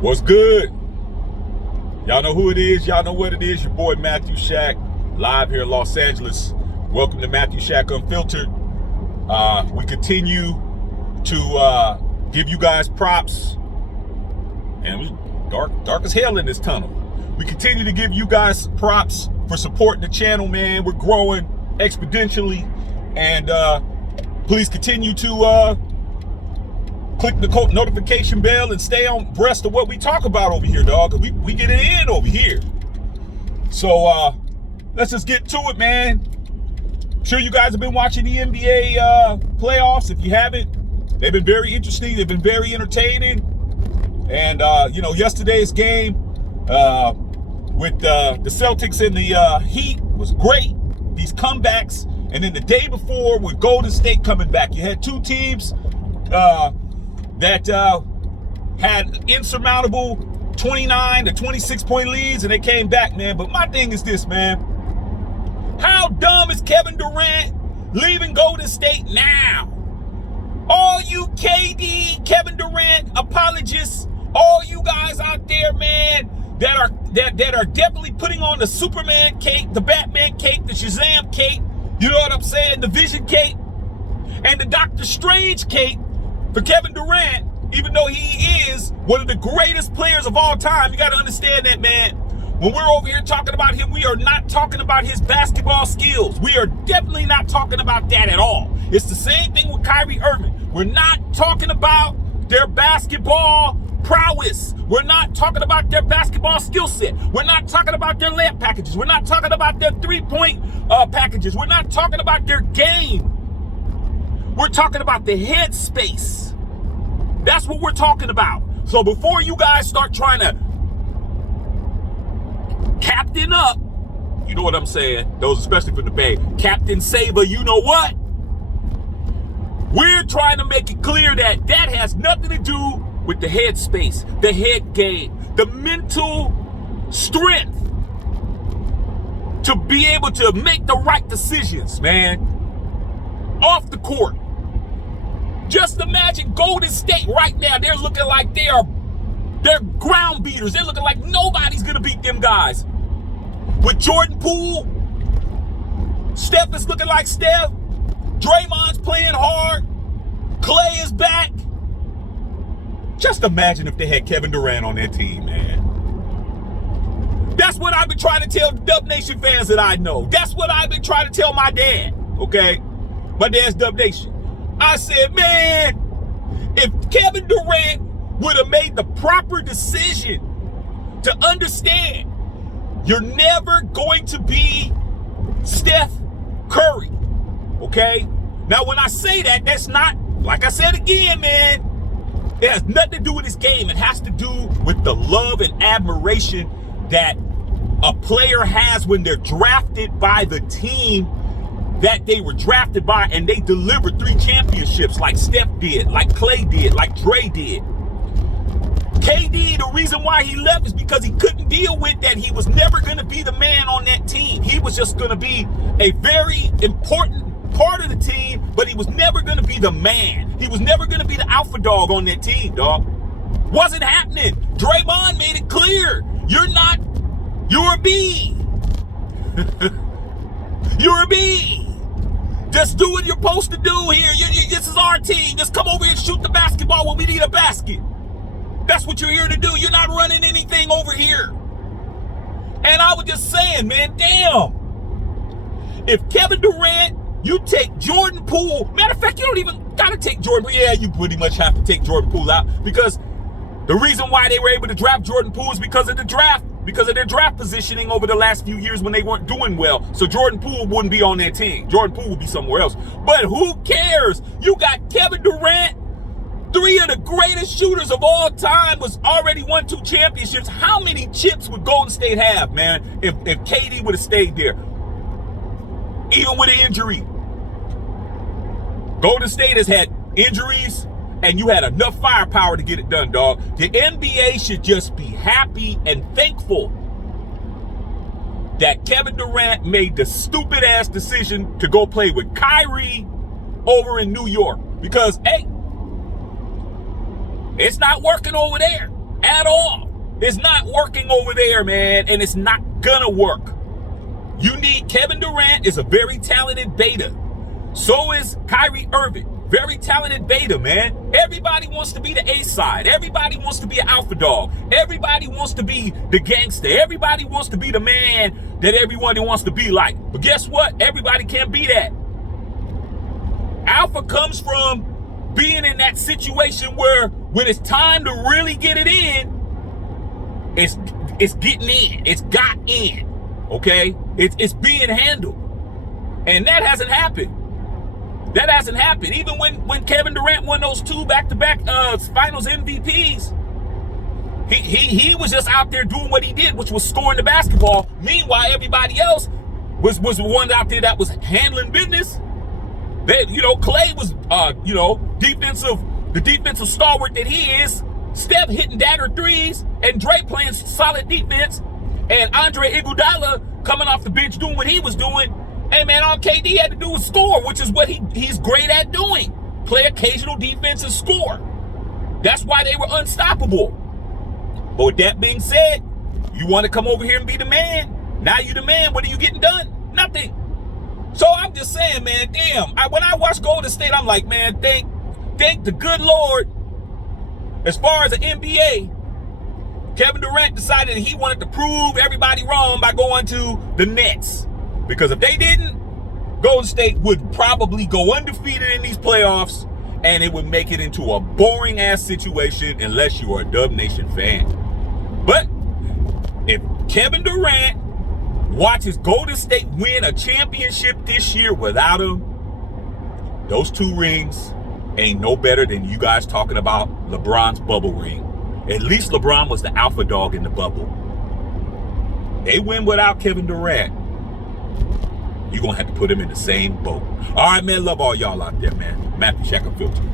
What's good? Y'all know who it is. Y'all know what it is. Your boy Matthew Shack, live here in Los Angeles. Welcome to Matthew Shack Unfiltered. We continue to give you guys props. And it was dark as hell in this tunnel. We continue to give you guys props for supporting the channel, man. We're growing exponentially. And please continue to click the notification bell and stay on abreast of what we talk about over here, dog. Cause we get it in over here. So let's just get to it, man. I'm sure you guys have been watching the NBA playoffs. If you haven't, they've been very interesting. They've been very entertaining. And yesterday's game with the Celtics and the Heat was great. These comebacks, and then the day before with Golden State coming back, you had two teams that had insurmountable 29 to 26 point leads, and they came back, man. But my thing is this, man. How dumb is Kevin Durant leaving Golden State now? All you KD, Kevin Durant apologists, all you guys out there, man, that are definitely putting on the Superman cape, the Batman cape, the Shazam cape, you know what I'm saying, the Vision cape, and the Doctor Strange cape for Kevin Durant, even though he is one of the greatest players of all time. You got to understand that, man. When we're over here talking about him, we are not talking about his basketball skills. We are definitely not talking about that at all. It's the same thing with Kyrie Irving. We're not talking about their basketball prowess. We're not talking about their basketball skill set. We're not talking about their layup packages. We're not talking about their three-point packages. We're not talking about their game. We're talking about the head space. That's what we're talking about. So before you guys start trying to captain up, you know what I'm saying? Those especially from the Bay. Captain Saber, you know what? We're trying to make it clear that that has nothing to do with the head space, the head game, the mental strength to be able to make the right decisions, man. Off the court. Just imagine Golden State right now. They're looking like they're ground beaters. They're looking like nobody's going to beat them guys. With Jordan Poole, Steph is looking like Steph. Draymond's playing hard. Clay is back. Just imagine if they had Kevin Durant on their team, man. That's what I've been trying to tell the Dub Nation fans that I know. That's what I've been trying to tell my dad, okay? My dad's Dub Nation. I said, man, if Kevin Durant would have made the proper decision to understand you're never going to be Steph Curry, okay? Now, when I say that, that's not, like I said again, man, it has nothing to do with his game. It has to do with the love and admiration that a player has when they're drafted by the team that they were drafted by, and they delivered 3 championships like Steph did, like Clay did, like Dre did. KD, the reason why he left is because he couldn't deal with that. He was never going to be the man on that team. He was just going to be a very important part of the team, but he was never going to be the man. He was never going to be the alpha dog on that team, dog. Wasn't happening. Draymond made it clear. You're a B. You're a B. Just do what you're supposed to do here. This is our team. Just come over here and shoot the basketball when we need a basket. That's what you're here to do. You're not running anything over here. And I was just saying, man, damn. If Kevin Durant, you take Jordan Poole. Matter of fact, you don't even got to take Jordan Poole. Yeah, you pretty much have to take Jordan Poole out, because the reason why they were able to draft Jordan Poole is because of the draft. Because of their draft positioning over the last few years when they weren't doing well. So Jordan Poole wouldn't be on their team. Jordan Poole would be somewhere else. But who cares? You got Kevin Durant, 3 of the greatest shooters of all time, was already won 2 championships. How many chips would Golden State have, man, if KD would have stayed there? Even with an injury. Golden State has had injuries, and you had enough firepower to get it done, dog. The NBA should just be happy and thankful that Kevin Durant made the stupid-ass decision to go play with Kyrie over in New York. Because, hey, it's not working over there. At all. It's not working over there, man, and it's not gonna work. You need Kevin Durant is a very talented beta. So is Kyrie Irving. Very talented beta, man. Everybody wants to be the A side. Everybody wants to be an alpha dog. Everybody wants to be the gangster. Everybody wants to be the man that everyone wants to be like. But guess what? Everybody can't be that. Alpha comes from being in that situation where when it's time to really get it in, it's getting in. It's got in. Okay? It's being handled. And that hasn't happened. That hasn't happened. Even when Kevin Durant won those 2 back-to-back finals MVPs, he was just out there doing what he did, which was scoring the basketball. Meanwhile, everybody else was the one out there that was handling business. They, Clay was the defensive stalwart that he is. Steph hitting dagger threes, and Dre playing solid defense, and Andre Iguodala coming off the bench doing what he was doing. Hey, man, all KD had to do was score, which is what he's great at doing. Play occasional defense and score. That's why they were unstoppable. But with that being said, you want to come over here and be the man. Now you the man. What are you getting done? Nothing. So I'm just saying, man, damn. When I watch Golden State, I'm like, man, thank the good Lord. As far as the NBA, Kevin Durant decided that he wanted to prove everybody wrong by going to the Nets. Because if they didn't, Golden State would probably go undefeated in these playoffs, and it would make it into a boring-ass situation unless you are a Dub Nation fan. But if Kevin Durant watches Golden State win a championship this year without him, those 2 rings ain't no better than you guys talking about LeBron's bubble ring. At least LeBron was the alpha dog in the bubble. They win without Kevin Durant. You're going to have to put him in the same boat. All right, man. Love all y'all out there, man. Matthew Shack Unfiltered.